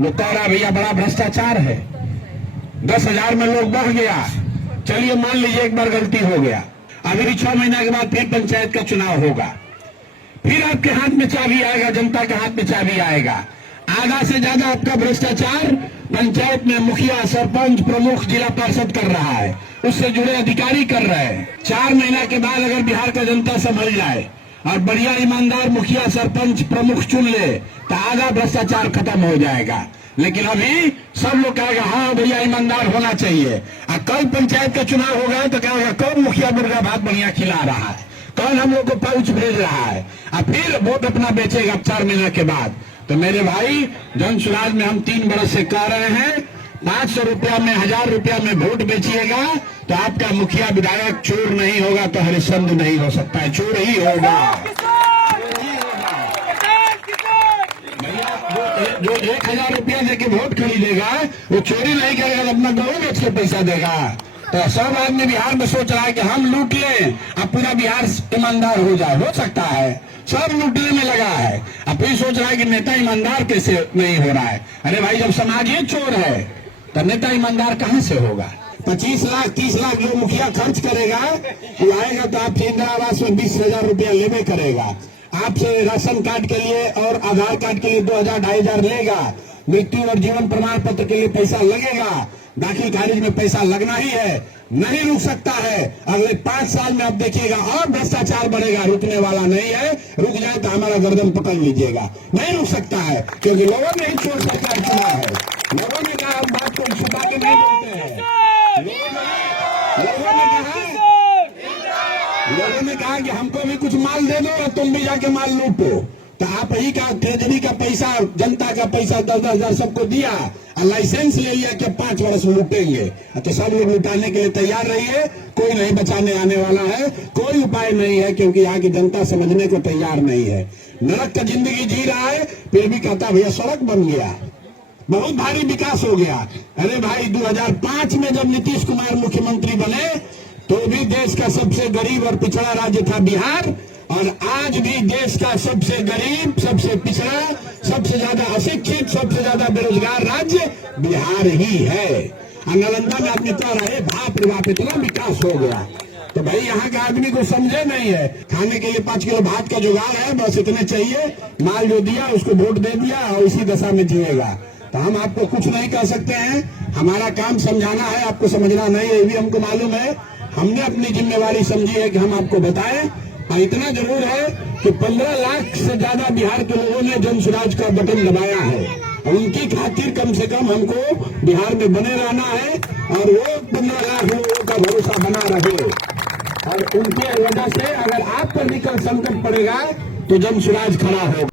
लोग कह रहा भैया बड़ा भ्रष्टाचार है, 10,000 में लोग बढ़ गया। चलिए मान लीजिए एक बार गलती हो गया, अभी 6 महीना के बाद फिर पंचायत का चुनाव होगा, फिर आपके हाथ में चाबी आएगा, जनता के हाथ में चाबी आएगा। आधा से ज्यादा आपका भ्रष्टाचार पंचायत में मुखिया, सरपंच, प्रमुख, जिला पार्षद कर रहा है, उससे जुड़े अधिकारी कर रहे हैं। 4 महीना के बाद अगर बिहार का जनता संभल जाए और बढ़िया ईमानदार मुखिया, सरपंच, प्रमुख चुन ले तो आधा भ्रष्टाचार खत्म हो जाएगा। लेकिन अभी सब लोग कहेगा हाँ भैया ईमानदार होना चाहिए, और कल पंचायत का चुनाव होगा तो कहेगा कौन मुखिया मुर्गा भात बढ़िया खिला रहा है, कौन हम लोग को पाउच भेज रहा है, और फिर वोट अपना बेचेगा 4 महीना के बाद। तो मेरे भाई, जन सुराज में हम 3 बरस से कह रहे हैं, 500 रुपया में, 1000 रुपया में वोट बेचिएगा तो आपका मुखिया विधायक चोर नहीं होगा तो हरिश्चंद्र नहीं हो सकता है, चोर ही होगा। जो 1000 रुपया देके वोट खरीदेगा वो चोरी नहीं करेगा, अपना गाँव बेच के पैसा देगा। तो सब आदमी बिहार में सोच रहा है कि हम लूट लें अब पूरा बिहार ईमानदार हो जाए, हो सकता है, सब लूटने में लगा है। अब फिर सोच रहा है कि नेता ईमानदार कैसे नहीं हो रहा है। अरे भाई, जब समाज ही चोर है तो नेता ईमानदार कहां से होगा। 25 लाख 30 लाख जो मुखिया खर्च करेगा वो आएगा तो आपसे इंदिरा आवास में 20,000 रुपया लेवे करेगा, आपसे राशन कार्ड के लिए और आधार कार्ड के लिए 2,000-2,500 लेगा, मृत्यु और जीवन प्रमाण पत्र के लिए पैसा लगेगा, दाखिल खारिज में पैसा लगना ही है, नहीं रुक सकता है। अगले 5 साल में आप देखिएगा और भ्रष्टाचार बढ़ेगा, रुकने वाला नहीं है। रुक जाए तो हमारा गर्दन पकड़ लीजिएगा, नहीं रुक सकता है, क्योंकि लोगों ने ही चोर सरकार चुना है। लोगों ने कहा हम बात को छुपा के नहीं बोलते हैं। लोगों ने कहा कि हमको भी कुछ माल दे दो और तुम भी जाके माल लूटो। तो आप ही का ट्रेजरी का पैसा, जनता का पैसा 10,000 सबको दिया और लाइसेंस ले लिया कि 5 वर्ष लूटेंगे। तो सब लोग लुटाने के लिए तैयार रहिए, कोई नहीं बचाने आने वाला है, कोई उपाय नहीं है, क्योंकि यहाँ की जनता समझने को तैयार नहीं है। नरक का जिंदगी जी रहा है, फिर भी कहता भैया सड़क बन गया, बहुत भारी विकास हो गया। अरे भाई, 2005 में जब नीतीश कुमार मुख्यमंत्री बने तो भी देश का सबसे गरीब और पिछड़ा राज्य था बिहार, और आज भी देश का सबसे गरीब, सबसे पिछड़ा, सबसे ज्यादा अशिक्षित, सबसे ज्यादा बेरोजगार राज्य बिहार ही है। और नालंदा में आदमी कह रहा है बाप रे बाप इतना विकास हो गया। तो भाई यहाँ के आदमी को समझे नहीं है, खाने के लिए 5 किलो भात का जुगाड़ है, बस इतने चाहिए, माल जो दिया उसको वोट दे दिया और इसी दशा में जिएगा। तो हम आपको कुछ नहीं कह सकते हैं, हमारा काम समझाना है, आपको समझना नहीं है, ये भी हमको मालूम है। हमने अपनी जिम्मेवारी समझी है कि हम आपको बताएं। और इतना जरूर है कि 15 लाख से ज्यादा बिहार के लोगों ने जन सुराज का बटन दबाया है, और उनकी खातिर कम से कम हमको बिहार में बने रहना है, और वो 15 लाख लोगों का भरोसा बना रहे। और उनके वजह से अगर आप पर भी कल संकट पड़ेगा तो जन सुराज खड़ा होगा।